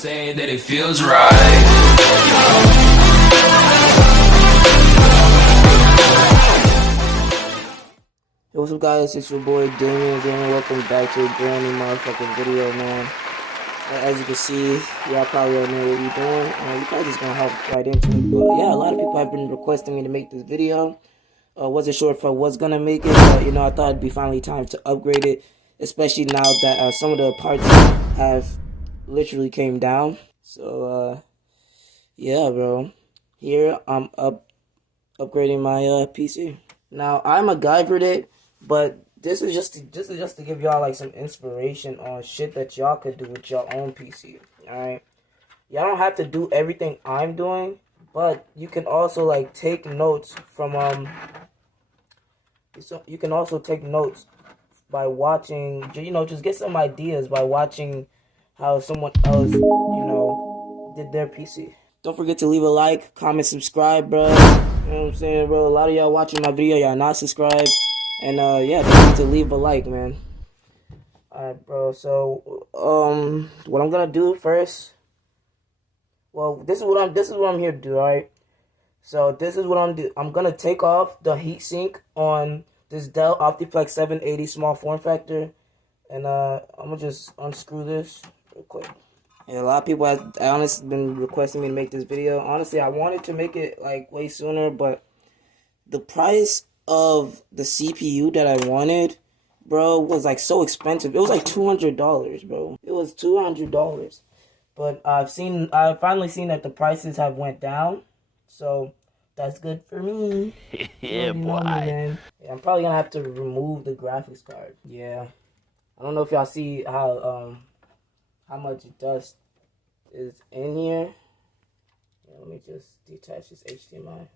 saying that it feels right. Hey, what's up, guys? It's your boy DamienDaGamer. Welcome back to a brand new motherfucking video, man. As you can see, y'all probably already know what we're doing. We're probably just gonna hop right into it. But yeah, a lot of people have been requesting me to make this video. Wasn't sure if I was gonna make it, but you know, I thought it'd be finally time to upgrade it, especially now that some of the parts have literally came down. So yeah, bro. Here I'm upgrading my PC. Now I MacGyvered it, but this is just to give y'all like some inspiration on shit that y'all could do with your own PC. Alright? Y'all don't have to do everything I'm doing, but you can also like take notes from so you can also take notes by watching, you know, just get some ideas by watching how someone else, you know, did their PC. Don't forget to leave a like, comment, subscribe, bro. You know what I'm saying, bro? A lot of y'all watching my video, y'all not subscribed. And yeah, don't forget to leave a like, man. Alright, bro. So what I'm gonna do first. Well, this is what I'm here to do, alright? So this is what I'm do. I'm gonna take off the heatsink on this Dell Optiplex 780 small form factor, and I'm gonna just unscrew this real quick. Yeah, a lot of people have honestly been requesting me to make this video. Honestly, I wanted to make it like way sooner, but the price of the CPU that I wanted, bro, was like so expensive. It was like $200, bro. It was $200. But I've finally seen that the prices have went down, so that's good for me. Yeah, boy. Me, man. Yeah, I'm probably gonna have to remove the graphics card. Yeah, I don't know if y'all see how much dust is in here. Yeah, let me just detach this HDMI.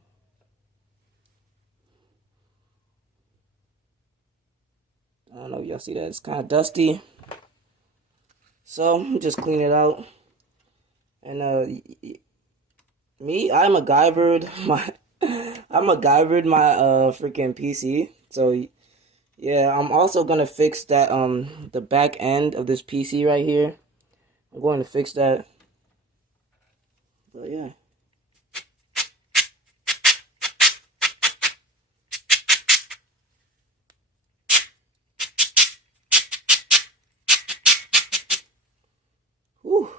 I don't know if y'all see that. It's kind of dusty. So, just clean it out. And, I MacGyvered my freaking PC. So, yeah, I'm also gonna fix that, the back end of this PC right here. I'm going to fix that. But, yeah. Whew.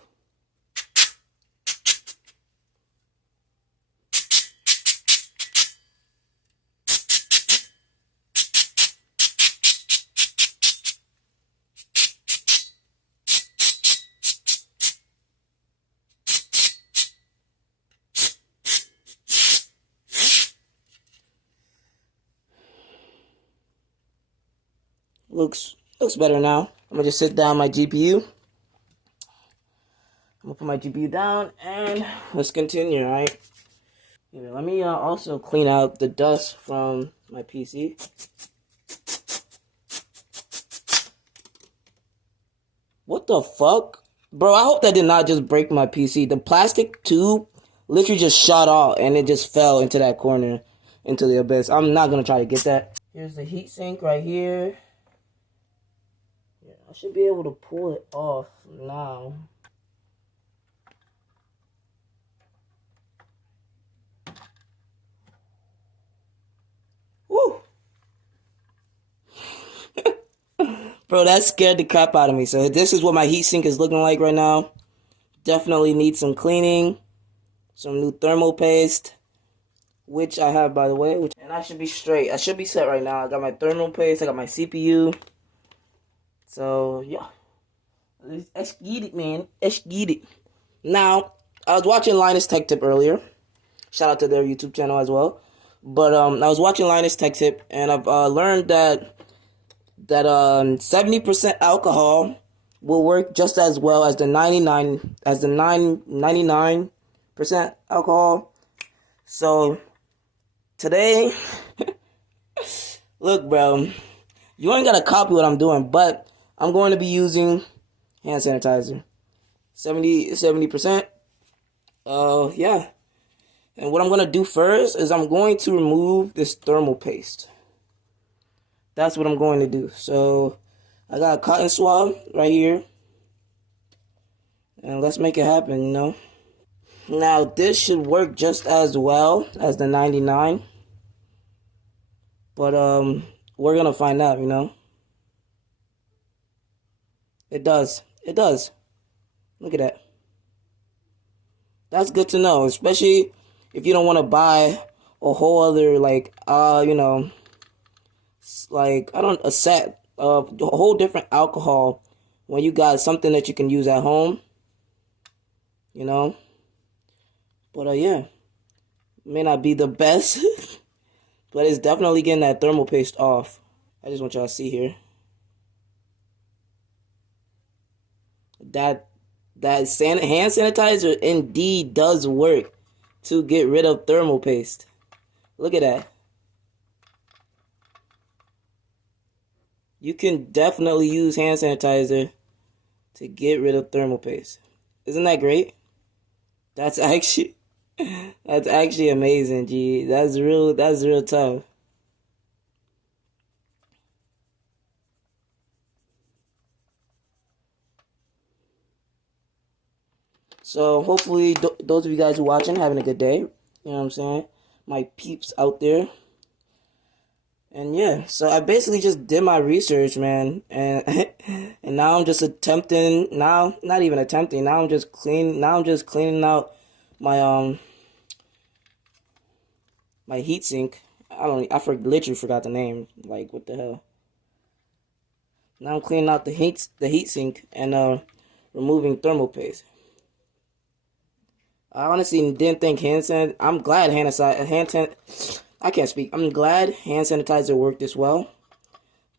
Looks better now. I'm gonna just sit down my GPU. I'm gonna put my GPU down and let's continue, alright? Yeah, let me also clean out the dust from my PC. What the fuck? Bro, I hope that did not just break my PC. The plastic tube literally just shot off and it just fell into that corner, into the abyss. I'm not gonna try to get that. Here's the heatsink right here. Yeah, I should be able to pull it off now. Woo! Bro, that scared the crap out of me. So this is what my heatsink is looking like right now. Definitely needs some cleaning. Some new thermal paste, which I have, by the way. And I should be straight. I should be set right now. I got my thermal paste. I got my CPU. So, yeah. Let's get it, man. Let's get it. Now, I was watching Linus Tech Tip earlier. Shout out to their YouTube channel as well. But I was watching Linus Tech Tip, and I've learned that 70% alcohol will work just as well as the 99% alcohol. So today, look, bro, you ain't gotta copy what I'm doing, but I'm going to be using hand sanitizer. 70%. Yeah. And what I'm gonna do first is I'm going to remove this thermal paste. That's what I'm going to do. So I got a cotton swab right here. And let's make it happen, you know. Now, this should work just as well as the 99. But, we're gonna find out, you know. It does. It does. Look at that. That's good to know, especially if you don't want to buy a whole other, like, you know, like, a set of a whole different alcohol when you got something that you can use at home, you know. But, yeah, may not be the best, but it's definitely getting that thermal paste off. I just want y'all to see here. That hand sanitizer indeed does work to get rid of thermal paste. Look at that. You can definitely use hand sanitizer to get rid of thermal paste. Isn't that great? That's actually amazing, G. That's real tough. So hopefully those of you guys who are watching having a good day. You know what I'm saying? My peeps out there. And yeah, so I basically just did my research, man, and and now I'm just attempting. Now, not even attempting. Now I'm just cleaning out my my heatsink. Literally forgot the name. Like, what the hell? Now I'm cleaning out the heatsink and removing thermal paste. I honestly didn't think I'm glad I can't speak. I'm glad hand sanitizer worked this well.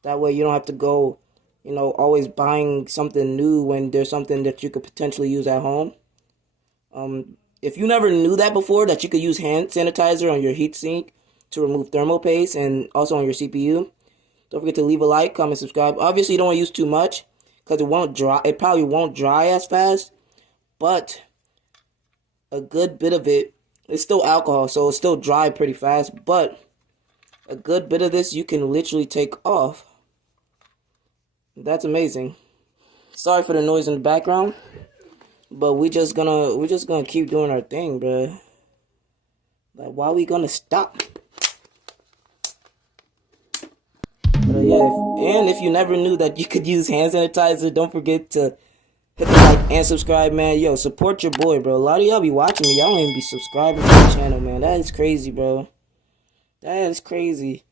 That way you don't have to go, you know, always buying something new when there's something that you could potentially use at home. If you never knew that before, that you could use hand sanitizer on your heatsink to remove thermal paste and also on your CPU, don't forget to leave a like, comment, subscribe. Obviously, you don't want to use too much because it won't dry. It probably won't dry as fast, but a good bit of it, it's still alcohol, so it's still dry pretty fast, but a good bit of this you can literally take off. That's amazing. Sorry for the noise in the background, but we just gonna keep doing our thing, bruh. Like, why are we gonna stop? But yeah, if you never knew that you could use hand sanitizer, don't forget to hit the like and subscribe, man. Yo, support your boy, bro. A lot of y'all be watching me. Y'all don't even be subscribing to the channel, man. That is crazy, bro. That is crazy.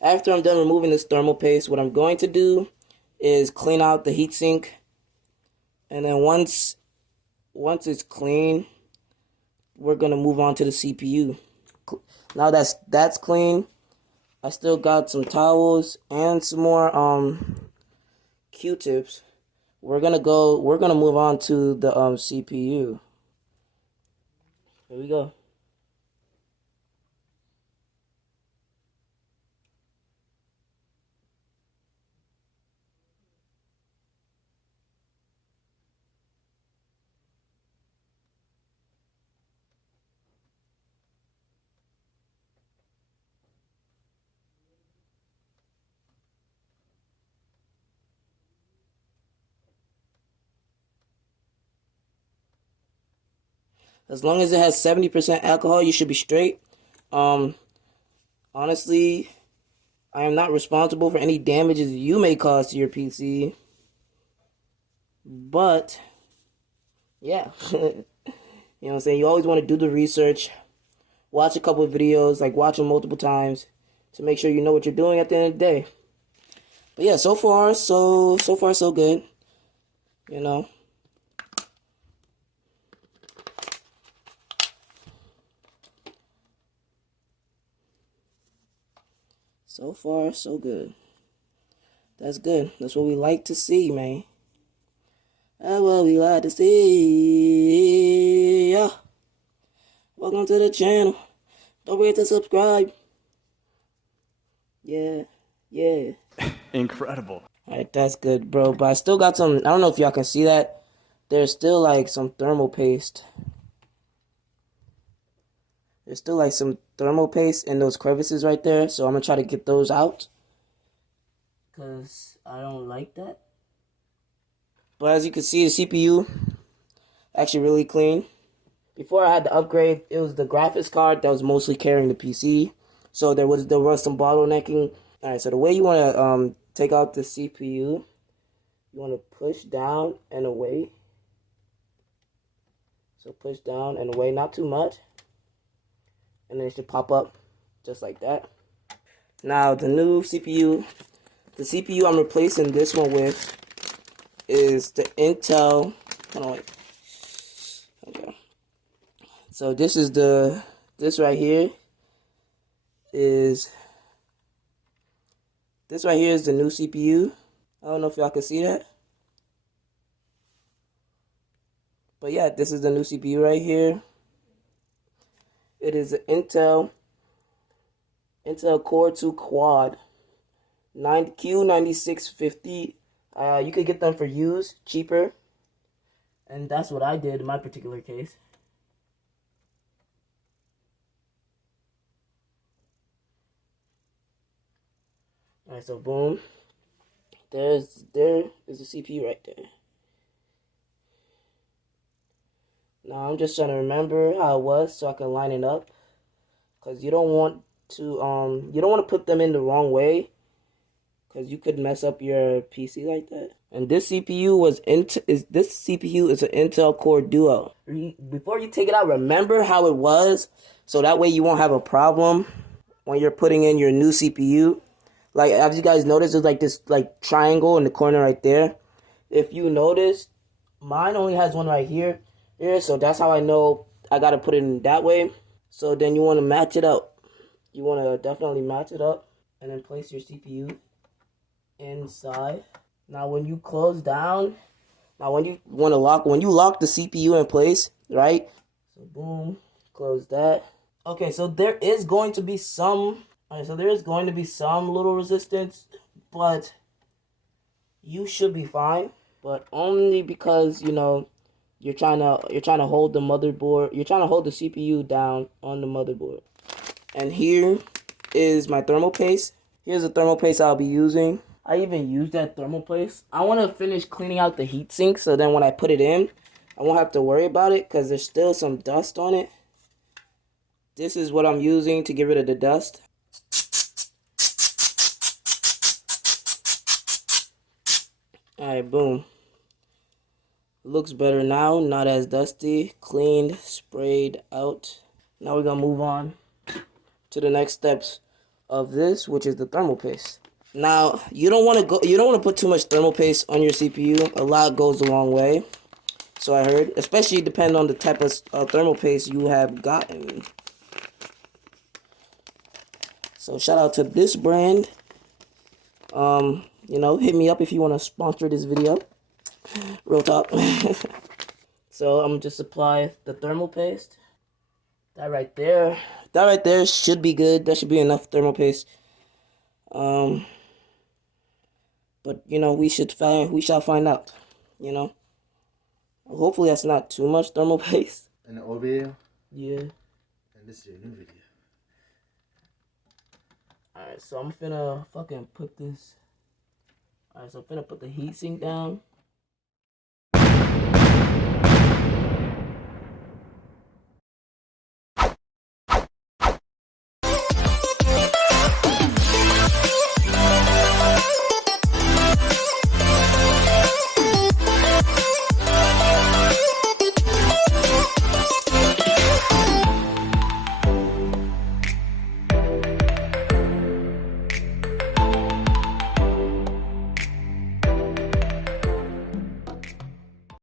After I'm done removing this thermal paste, what I'm going to do is clean out the heatsink. And then once it's clean, we're going to move on to the CPU. Now that's clean, I still got some towels and some more Q-tips. We're gonna move on to the CPU. Here we go. As long as it has 70% alcohol, you should be straight. Honestly, I am not responsible for any damages you may cause to your PC. But yeah. You know what I'm saying? You always want to do the research. Watch a couple of videos, like watch them multiple times to make sure you know what you're doing at the end of the day. But yeah, so far so good. You know. So far so good. That's good. That's what we like to see, man. That's what we like to see. Yeah. Welcome to the channel. Don't forget to subscribe. Yeah. Yeah. Incredible. Alright, that's good, bro. But I still got some, I don't know if y'all can see that. There's still like some thermal paste. There's still like some thermal paste in those crevices right there. So I'm going to try to get those out. Because I don't like that. But as you can see, the CPU Actually really clean. Before I had to upgrade, it was the graphics card that was mostly carrying the PC. So there was some bottlenecking. Alright, so the way you want to take out the CPU, you want to push down and away. So push down and away, not too much. And then it should pop up just like that. Now the new CPU, the CPU I'm replacing this one with is the Intel, hold on, wait. Okay. So this is this right here is the new CPU. I don't know if y'all can see that. But yeah, this is the new CPU right here. It is an Intel Core 2 Quad Q9650. You could get them for used, cheaper. And that's what I did in my particular case. Alright, so boom. There is the CPU right there. Now I'm just trying to remember how it was so I can line it up. Cause you don't want to put them in the wrong way. Cause you could mess up your PC like that. And this CPU is an Intel Core Duo. Before you take it out, remember how it was, so that way you won't have a problem when you're putting in your new CPU. Like, as you guys notice, there's like this like triangle in the corner right there. If you notice, mine only has one right here, so that's how I know I gotta put it in that way. So then you want to match it up. You want to definitely match it up, and then place your CPU inside. Now when you close down, when you lock the CPU in place, right? So boom, close that. Okay, so there is going to be some little resistance, but you should be fine. But only because, you know, you're trying to hold the motherboard, you're trying to hold the CPU down on the motherboard. And here is my thermal paste. Here's the thermal paste I'll be using. I even used that thermal paste. I want to finish cleaning out the heatsink, so then when I put it in, I won't have to worry about it because there's still some dust on it. This is what I'm using to get rid of the dust. Alright, boom. Looks better now, not as dusty, cleaned, sprayed out. Now we're gonna move on to the next steps of this, which is the thermal paste. Now, you don't want to put too much thermal paste on your CPU. A lot goes a long way. So I heard, especially depending on the type of thermal paste you have gotten. So shout out to this brand. You know, hit me up if you want to sponsor this video. Real talk. So I'm just apply the thermal paste. That right there should be good. That should be enough thermal paste. But you know, we shall find out. You know, hopefully that's not too much thermal paste. In the old video? Yeah. And this is your new video. Alright, so I'm finna fucking put this. Alright, so I'm finna put the heatsink down.